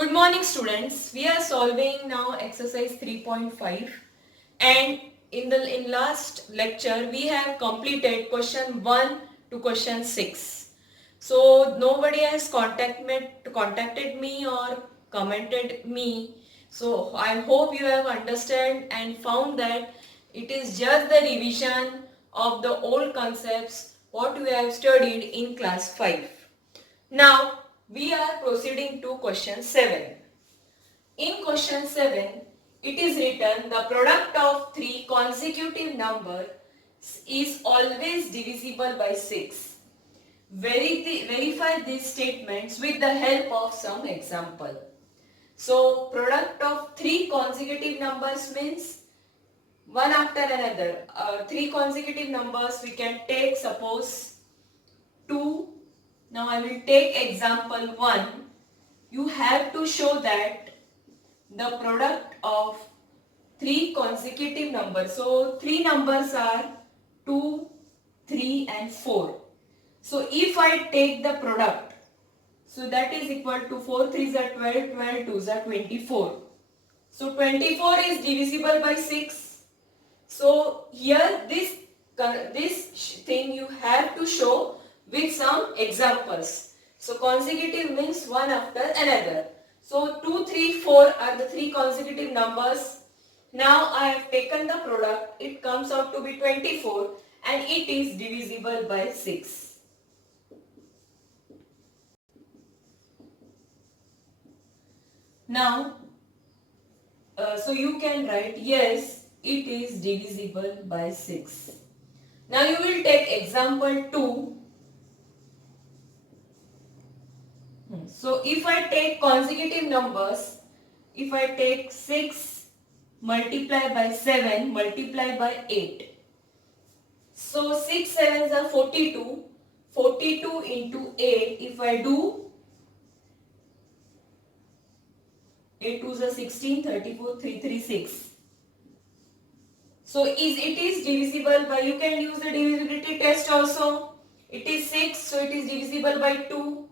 Good morning students. We are solving now exercise 3.5 and in last lecture we have completed question 1 to question 6. So nobody has contacted me or commented me. So I hope you have understood and found that it is just the revision of the old concepts what we have studied in class 5. Now we are proceeding to question 7. In question 7, it is written the product of three consecutive numbers is always divisible by 6. Verify these statements with the help of some example. So product of three consecutive numbers means one after another. Three consecutive numbers we can take, suppose 2. Now I will take example 1. You have to show that the product of three consecutive numbers. So three numbers are 2, 3 and 4. So if I take the product, so that is equal to 4 3s are 12, 12 2s are 24. So 24 is divisible by 6. So here this thing you have to show with some examples. So consecutive means one after another. So 2, 3, 4 are the three consecutive numbers. Now I have taken the product. It comes out to be 24 and it is divisible by 6. Now, so you can write yes, it is divisible by 6. Now you will take example 2. So if I take consecutive numbers, if I take 6 multiply by 7 multiply by 8. So 6 sevens are 42. 42 into 8, if I do 8 2s are 16, 34, 336. So it is divisible by, you can use the divisibility test also. It is 6, so it is divisible by 2.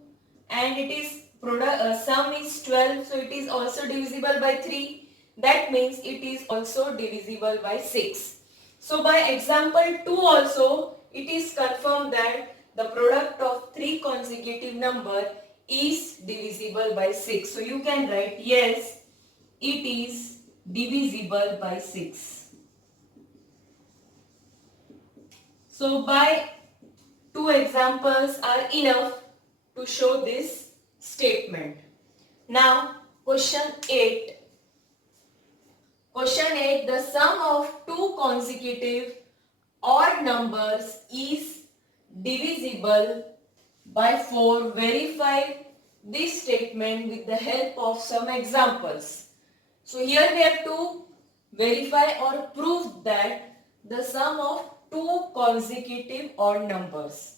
And it is sum is 12, so it is also divisible by 3. That means it is also divisible by 6. So by example 2 also, it is confirmed that the product of three consecutive number is divisible by 6. So you can write yes, it is divisible by 6. So by two examples are enough to show this statement. Now question 8. Question 8, the sum of two consecutive odd numbers is divisible by 4. Verify this statement with the help of some examples. So here we have to verify or prove that the sum of two consecutive odd numbers.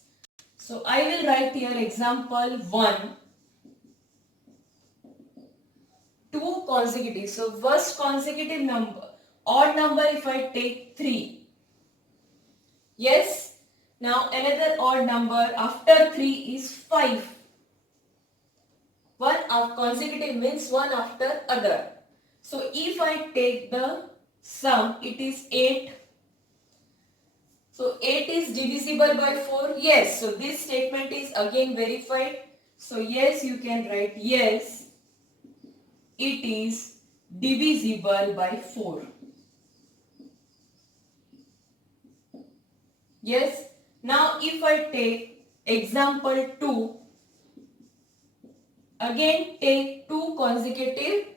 So I will write here example 1. Two consecutive. So first consecutive number, odd number if I take 3. Yes. Now another odd number after 3 is 5. One of consecutive means one after other. So if I take the sum, it is 8. So 8 is divisible by 4. Yes. So this statement is again verified. So yes, you can write yes, it is divisible by 4. Yes. Now if I take example 2, again take two consecutive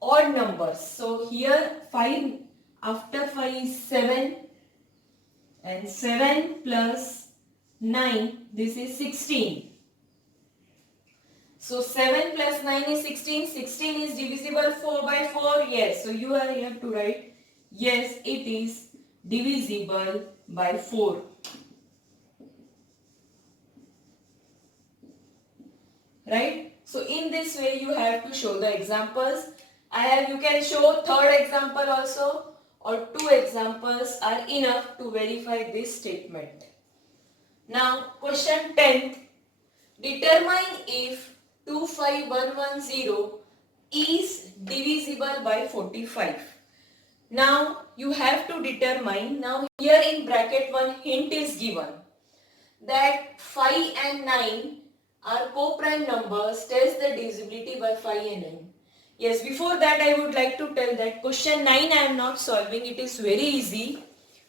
odd numbers. So here 5 after 5 is 7 and 7 plus 9, this is 16. So 7 plus 9 is 16. 16 is divisible 4 by 4. Yes. So you have to write yes, it is divisible by 4. Right? So in this way you have to show the examples. You can show third example also, or two examples are enough to verify this statement. Now question 10. Determine if 25110 is divisible by 45. Now you have to determine, now here in bracket one hint is given that 5 and 9 are co-prime numbers. Test the divisibility by 5 and 9. Yes, before that I would like to tell that question 9 I am not solving, it is very easy.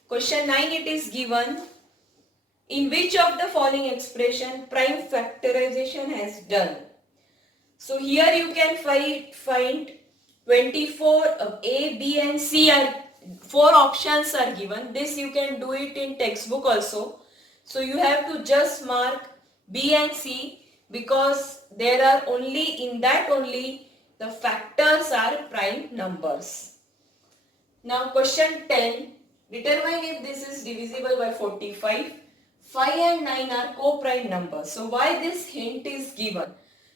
Question 9 it is given, in which of the following expression prime factorization has done. So here you can find 24, A, B and C are 4 options are given. This you can do it in textbook also. So you have to just mark B and C because there are only, in that only the factors are prime numbers. Now question 10, determine if this is divisible by 45. 5 and 9 are co-prime numbers. So why this hint is given?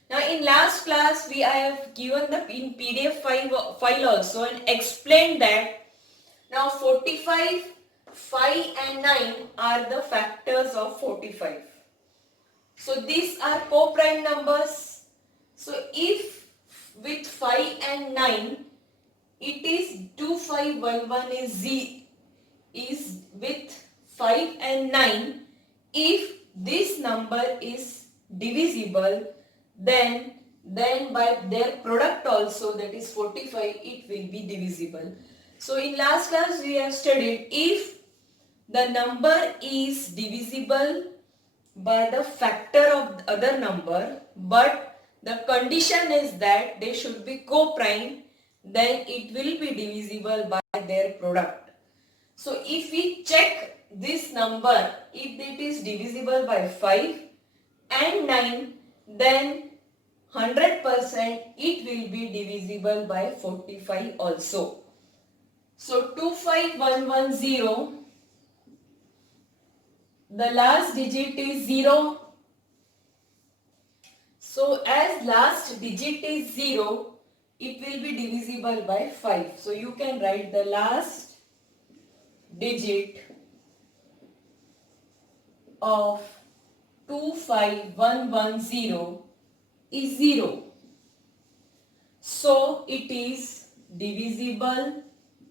Now in last class I have given the in PDF file also and explained that now 45, 5 and 9 are the factors of 45. So these are co-prime numbers. So if with 5 and 9 it is 2511 is with 5 and 9. If this number is divisible, then by their product also, that is 45, it will be divisible. So in last class we have studied, if the number is divisible by the factor of the other number, but the condition is that they should be co-prime, then it will be divisible by their product. So if we check this number, if it is divisible by 5 and 9, then 100% it will be divisible by 45 also. So 25110, the last digit is 0. So as last digit is 0, it will be divisible by 5. So you can write the last digit of 25110 is 0. So it is divisible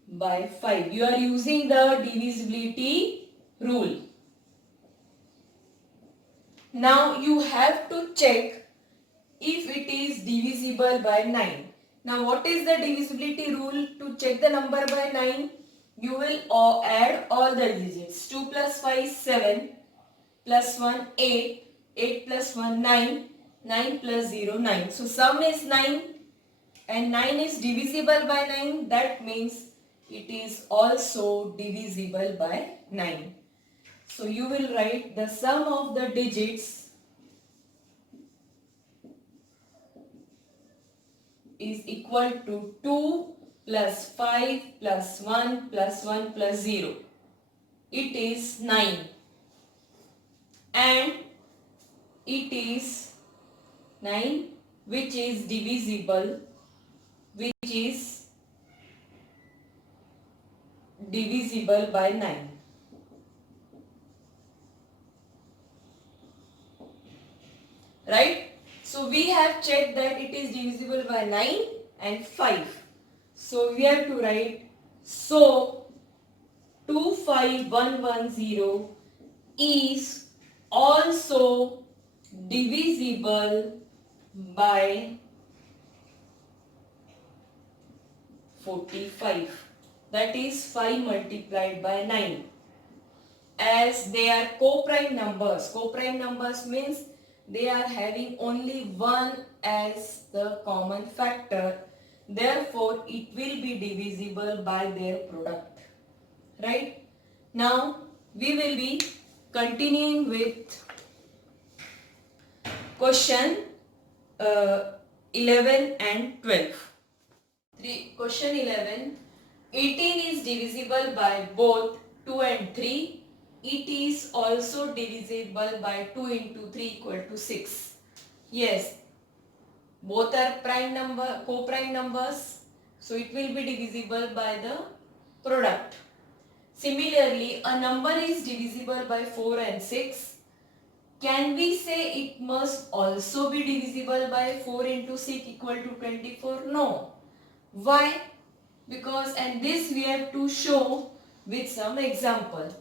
by 5. You are using the divisibility rule. Now you have to check if it is divisible by 9. Now what is the divisibility rule? To check the number by 9, you will add all the digits. 2 plus 5 is 7, plus 1 8, 8 plus 1 9, 9 plus 0 9. So sum is 9 and 9 is divisible by 9. That means it is also divisible by 9. So you will write the sum of the digits is equal to 2 plus 5 plus 1 plus 1 plus 0. It is 9. And it is 9 which is divisible by 9. Right? So we have checked that it is divisible by 9 and 5. So we have to write, so 25110 is also divisible by 45. That is 5 multiplied by 9. As they are co-prime numbers. Co-prime numbers means they are having only one as the common factor. Therefore, it will be divisible by their product. Right? Now, we will be continuing with question 11 and 12. Question 11. 18 is divisible by both 2 and 3. It is also divisible by 2 into 3 equal to 6. Yes, both are co-prime numbers. So it will be divisible by the product. Similarly, a number is divisible by 4 and 6. can we say it must also be divisible by 4 into 6 equal to 24? No. Why? Because, and this we have to show with some example.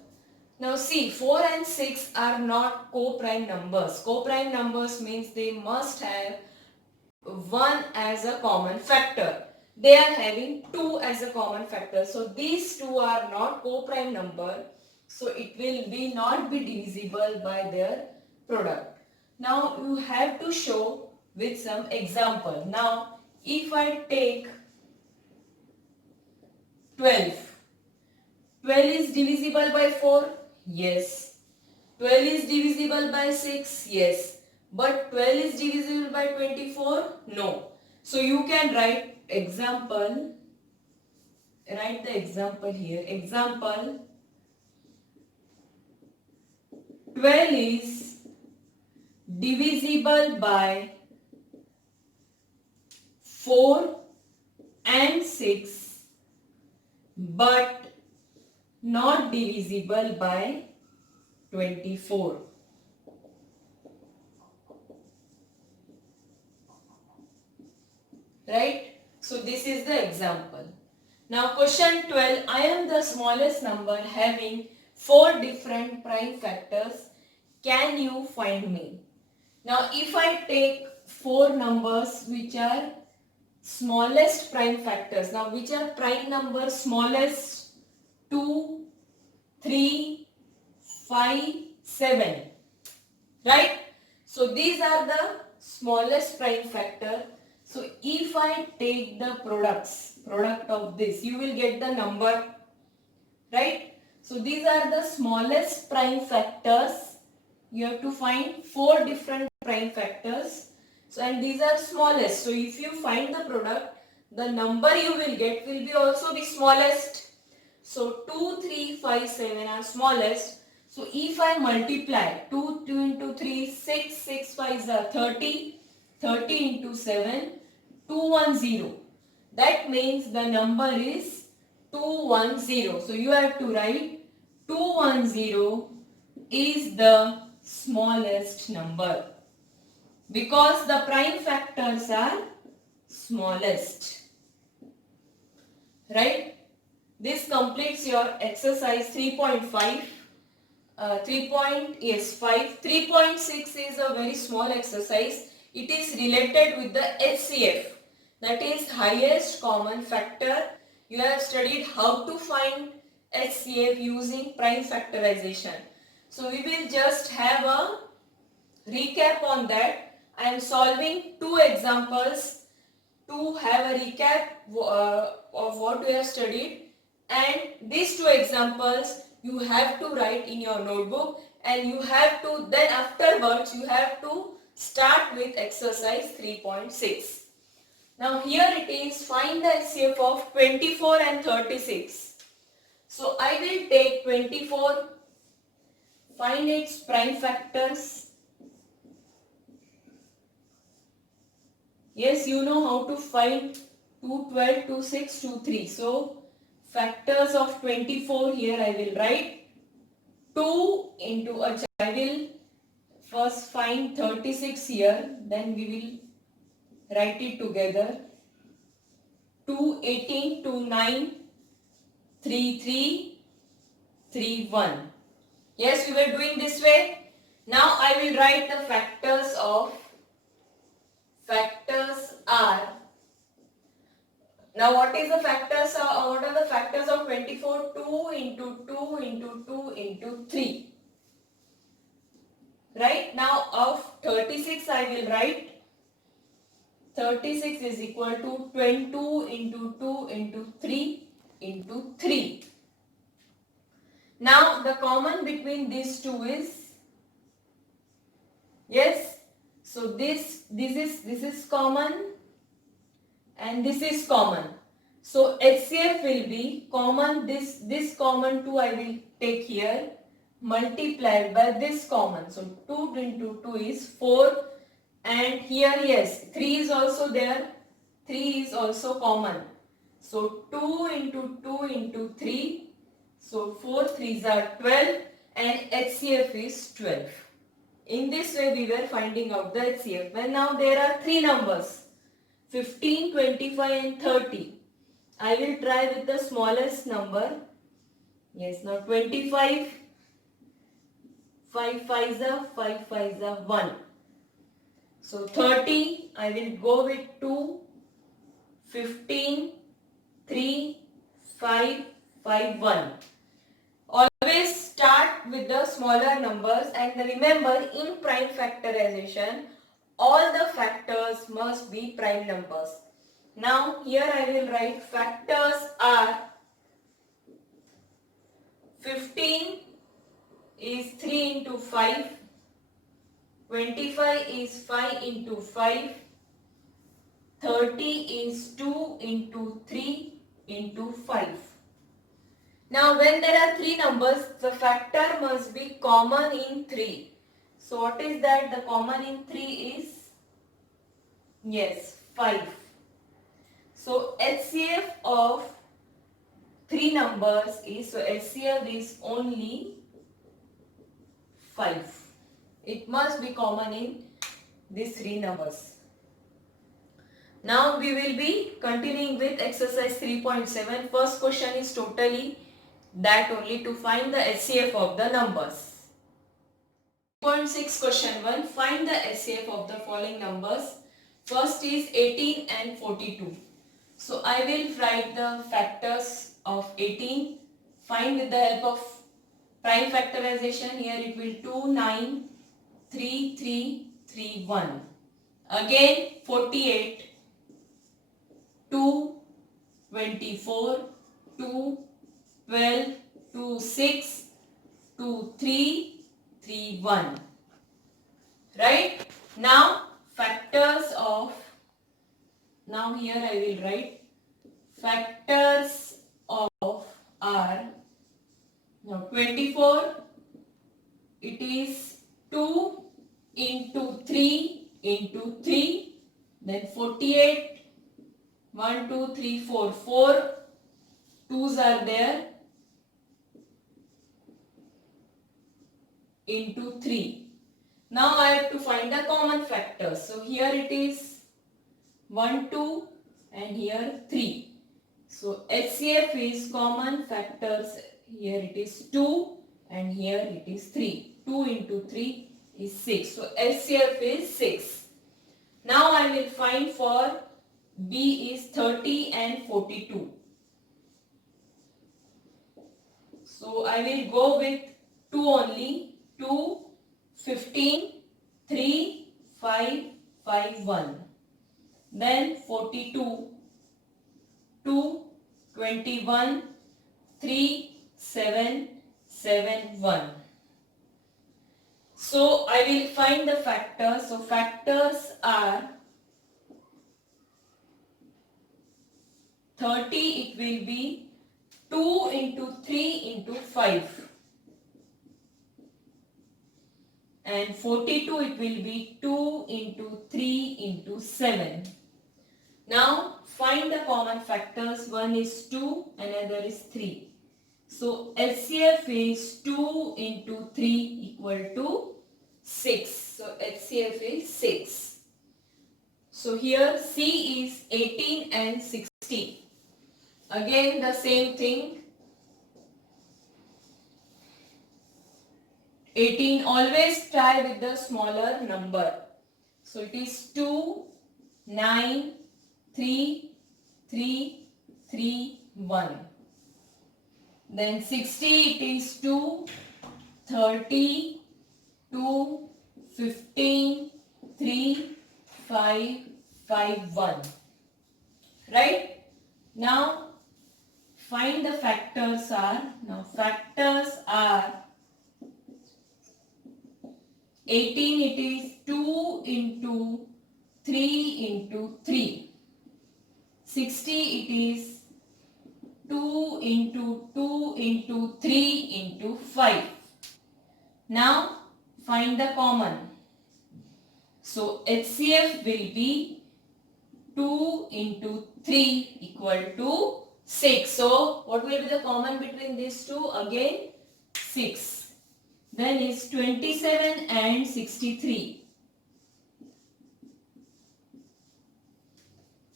Now see, 4 and 6 are not co-prime numbers. Co-prime numbers means they must have 1 as a common factor. They are having 2 as a common factor. So these two are not co-prime number. So it will be not be divisible by their product. Now you have to show with some example. Now if I take 12. 12 is divisible by 4? Yes. 12 is divisible by 6? Yes. But 12 is divisible by 24? No. So you can write example. Write the example here. Example 12 is divisible by 4 and 6 but not divisible by 24. Right? So this is the example. Now question 12. I am the smallest number having 4 different prime factors. Can you find me? Now if I take 4 numbers which are smallest prime factors. Now which are prime numbers? Smallest 2, 3, 5, 7. Right? So these are the smallest prime factor. So if I take the product of this, you will get the number. Right? So these are the smallest prime factors. You have to find 4 different prime factors. So and these are smallest. So if you find the product, the number you will get will be also be smallest. So 2, 3, 5, 7 are smallest. So if I multiply 2 into 3, 6, 6 5 are 30, 30 into 7, 210. That means the number is 210. So you have to write 210 is the smallest number because the prime factors are smallest. Right? This completes your exercise 3.5. 3.6 is a very small exercise. It is related with the HCF, that is highest common factor. You have studied how to find HCF using prime factorization. So we will just have a recap on that. I am solving 2 examples to have a recap of what we have studied, and these 2 examples you have to write in your notebook, and you have to then afterwards you have to start with exercise 3.6. Now here it is, find the HCF of 24 and 36. So I will take 24, find its prime factors. Yes, you know how to find 2, 12, 2, 6, 2, 3. So factors of 24 here I will write 2 into I will first find 36 here, then we will write it together. 2, 18, 2, 9, 3, 3, 3, 1. Yes, we were doing this way. Now I will write the factors are. Now what is the factors? What are the factors of 24? 2 into 2 into 2 into 3. Right? Now of 36 I will write 36 is equal to 22 into 2 into 3 into 3. Now the common between these two is, yes, so this is common and this is common. So HCF will be common, this common 2 I will take here, multiplied by this common. So 2 into 2 is 4, and here yes 3 is also there, 3 is also common. So 2 into 2 into 3, so 4 3s are 12 and HCF is 12. In this way we were finding out the HCF. When now there are three numbers, 15, 25 and 30. I will try with the smallest number. Yes, now 25, 5 5s are 5 5s are 1. So 30, I will go with 2, 15, 3, 5, 5, 1. Always start with the smaller numbers, and remember, in prime factorization, all the factors must be prime numbers. Now here I will write factors are 15 is 3 into 5, 25 is 5 into 5, 30 is 2 into 3 into 5. Now when there are three numbers, the factor must be common in 3. So what is that? The common in 3 is, yes, 5. So HCF of three numbers is, so HCF is only 5. It must be common in these three numbers. Now we will be continuing with exercise 3.7. First question is totally that only, to find the HCF of the numbers. 3.6 question 1. Find the HCF of the following numbers. First is 18 and 42. So I will write the factors of 18. Find with the help of prime factorization. Here it will 2, 9, 3, 3, 3, 1. Again 48, 2, 24, 2, 12, 2, 6, 2, 3, 3, 1. Right? Now factors of, now here I will write factors of are, now 24, it is 2 into 3 into 3, then 48, 1, 2, 3, 4, 4 2's are there, into 3. Now I have to find the common factors. So here it is 1, 2 and here 3. So HCF is common factors. Here it is 2 and here it is 3. 2 into 3 is 6. So HCF is 6. Now I will find for B is 30 and 42. So I will go with 2 only. 2, 15, 3, 5, 5, 1. Then 42, 2, 21, 3, 7, 7, 1. So I will find the factors. So factors are 30, it will be 2 into 3 into 5. And 42 it will be 2 into 3 into 7. Now find the common factors. One is 2, another is 3. So HCF is 2 into 3 equal to 6. So HCF is 6. So here C is 18 and 60. Again the same thing. 18, always try with the smaller number. So it is 2, 9, 3, 3, 3, 1. Then 60, it is 2, 30, 2, 15, 3, 5, 5, 1. Right? Now find the factors are, now factors are 18, it is 2 into 3 into 3. 60, it is 2 into 2 into 3 into 5. Now find the common. So HCF will be 2 into 3 equal to 6. So what will be the common between these two? Again 6. Then is 27 and 63.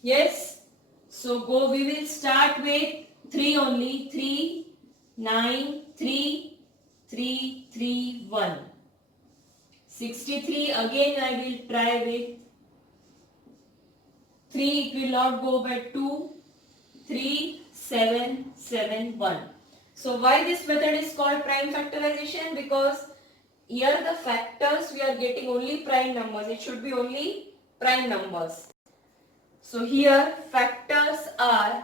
Yes. So go. We will start with 3 only. 3, 9, 3, 3, 3, 1. 63 again I will try with 3. It will not go by 2. 3, 7, 7, 1. So why this method is called prime factorization? Because here the factors we are getting only prime numbers. It should be only prime numbers. So here factors are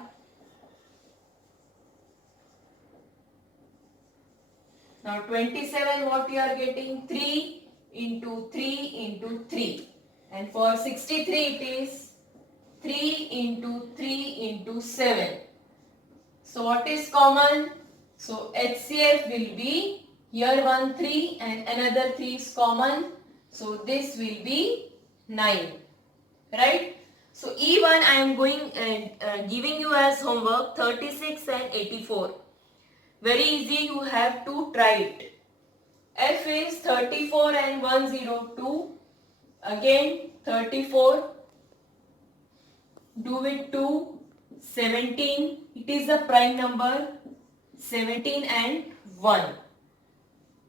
now 27, what we are getting? 3 into 3 into 3. And for 63 it is 3 into 3 into 7. So what is common? So HCF will be here 1 3 and another 3 is common. So this will be 9. Right? So E1 I am going giving you as homework 36 and 84. Very easy, you have to try it. F is 34 and 102. Again 34. Do it 2. 17. It is a prime number. 17 and 1.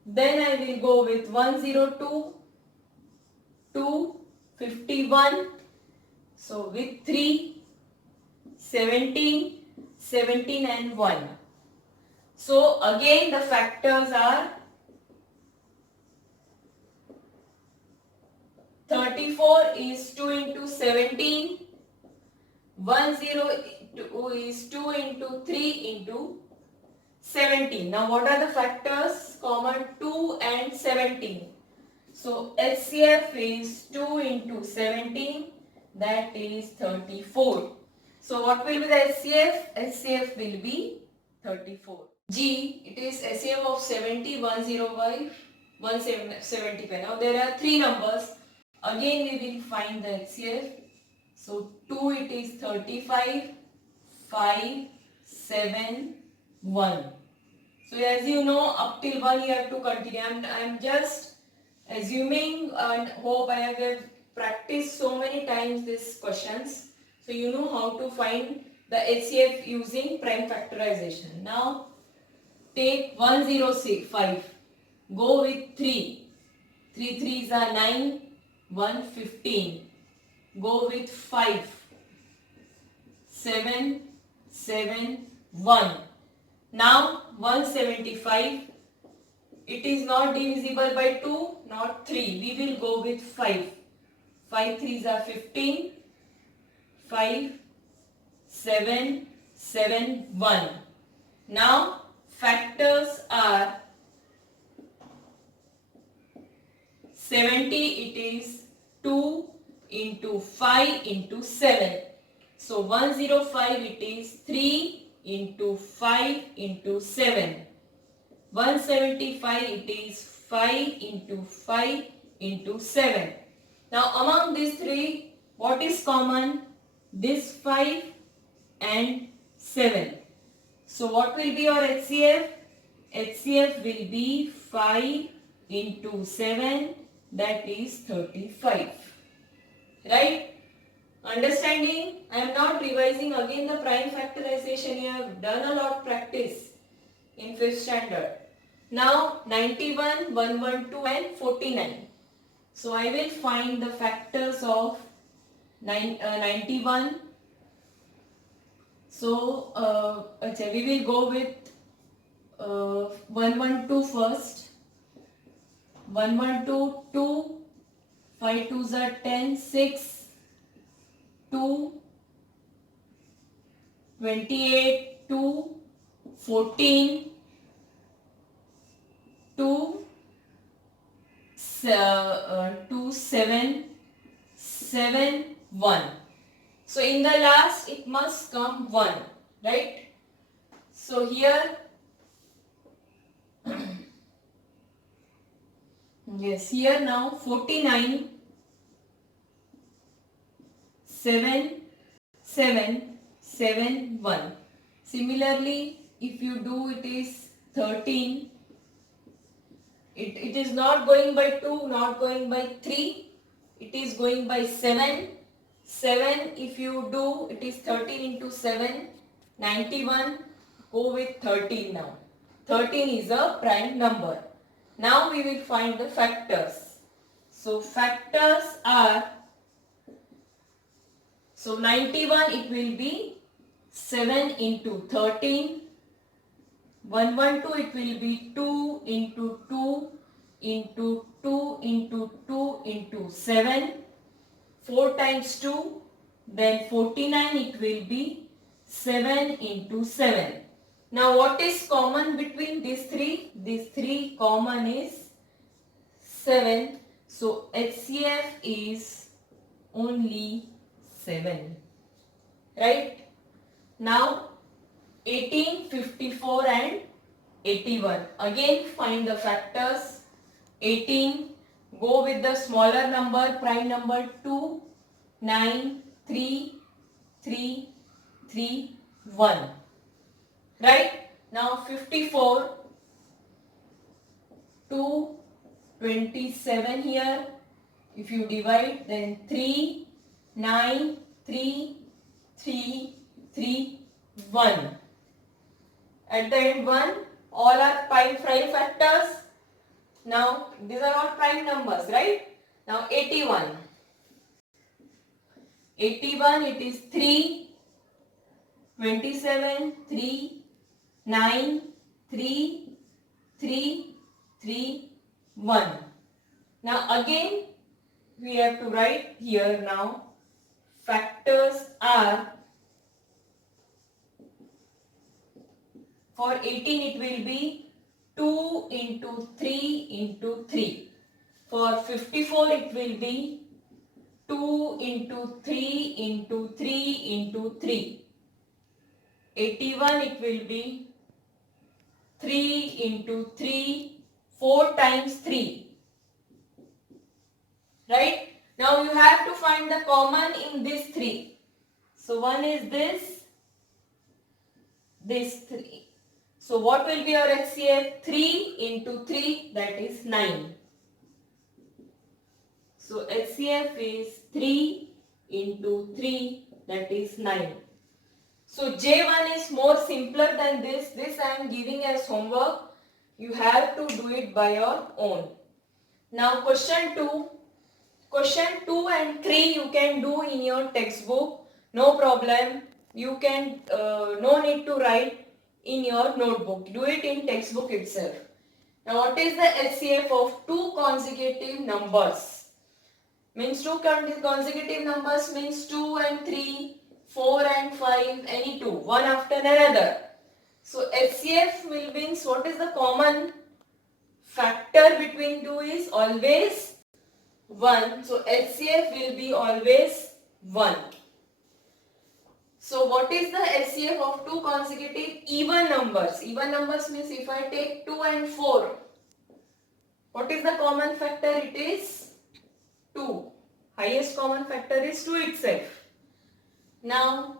Then I will go with 102. 2. 51. So with 3. 17. 17 and 1. So again the factors are 34 is 2 into 17, 102 is 2 into 3 into 17. Now what are the factors? Common 2 and 17. So HCF is 2 into 17, that is 34. So what will be the HCF? HCF will be 34. G, it is HCF of 70, 105, 175. Now there are 3 numbers. Again we will find the HCF. So 2 it is 35, 5, 7, 1. So as you know, up till 1 you have to continue. I am just assuming and hope I have practiced so many times these questions. So you know how to find the HCF using prime factorization. Now take 105. Go with 3. 3 3s are 9. 1 15. Go with 5. 7 7 1. Now 175. It is not divisible by 2, not 3. We will go with 5. 5 3s are 15. 5 7 7 1. Now factors are 70, it is 2 into 5 into 7. So 105 it is 3 into 5 into 7. 175 it is 5 into 5 into 7. Now among these 3, what is common? This 5 and 7. So what will be your HCF? HCF will be 5 into 7, that is 35. Right? Understanding? I am not revising again the prime factorization. You have done a lot practice in 5th standard. Now 91, 112 and 49. So I will find the factors of 91. So we will go with 112 first. 112, 2, 5 2s are 10, 6, 2, 28, 2, 14, 2, 7, 7, 1. So in the last it must come 1, right? So here yes, here now 49, 7, 7, 7, 1. Similarly, if you do, it is 13, It is not going by 2, not going by 3. It is going by 7. 7 if you do, it is 13 into 7, 91. Go with 13 now. 13 is a prime number. Now we will find the factors. So factors are, so 91 it will be 7 into 13. 112 it will be 2 into 2 into 2 into 2 into 7. 4 times 2, then 49 it will be 7 into 7. Now what is common between these three? These three common is 7. So HCF is only 7. Right? Now 18, 54 and 81. Again find the factors. 18, go with the smaller number, prime number 2, 9, 3, 3, 3, 1. Right? Now 54, 2, 27 here. If you divide, then 3, 9, 3, 3, 3, 1. At the end 1, all are prime factors. Now these are all prime numbers, right? Now 81. 81 it is 3, 27, 3, 9, 3, 3, 3, 1. Now again we have to write here now. Factors are, for 18 it will be 2 into 3 into 3. For 54 it will be 2 into 3 into 3 into 3. 81 it will be 3 into 3, 4 times 3. Right? Now you have to find the common in these three. So one is this 3. So what will be our HCF? 3 into 3, that is 9. So HCF is 3 into 3, that is 9. So J1 is more simpler than this. This I am giving as homework. You have to do it by your own. Now question 2. Question 2 and 3 you can do in your textbook. No problem. You can, no need to write in your notebook. Do it in textbook itself. Now what is the HCF of two consecutive numbers? Means two consecutive numbers means 2 and 3, 4 and 5, any two, one after another. So HCF will means what is the common factor between two is always 1. So HCF will be always 1. So what is the HCF of two consecutive even numbers? Even numbers means if I take 2 and 4, what is the common factor? It is 2. Highest common factor is 2 itself. Now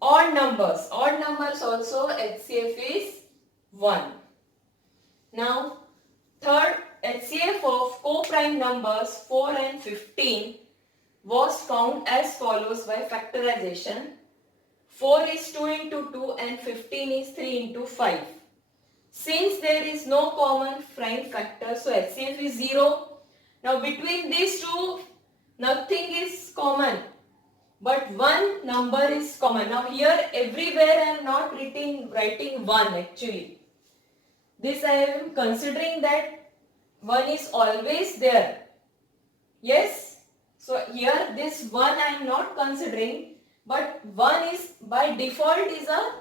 odd numbers also HCF is 1. Now third, HCF of co-prime numbers 4 and 15 was found as follows by factorization. 4 is 2 into 2 and 15 is 3 into 5. Since there is no common prime factor, so HCF is 0. Now between these two, nothing is common, but one number is common. Now here everywhere I am not writing 1 actually. This I am considering that 1 is always there. Yes. So here this 1 I am not considering, but 1 is by default is a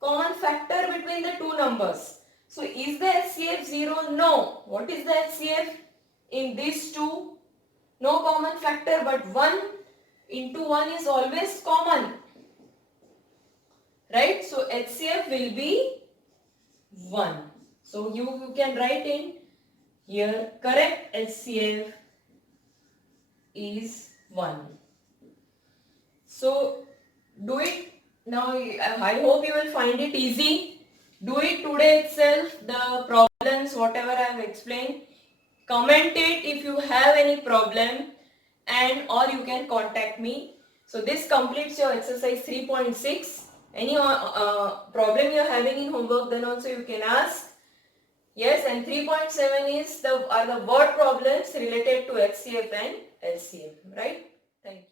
common factor between the two numbers. So is the HCF 0? No. What is the HCF? In these two, no common factor, but 1 into 1 is always common. Right? So HCF will be 1. So you can write in here correct HCF is 1. So do it now. I hope you will find it easy. Do it today itself, the problem. guidance, whatever I have explained. Comment it if you have any problem, and or you can contact me. So this completes your exercise 3.6. Any problem you are having in homework, then also you can ask. Yes, and 3.7 are the word problems related to HCF and LCM, right? Thank you.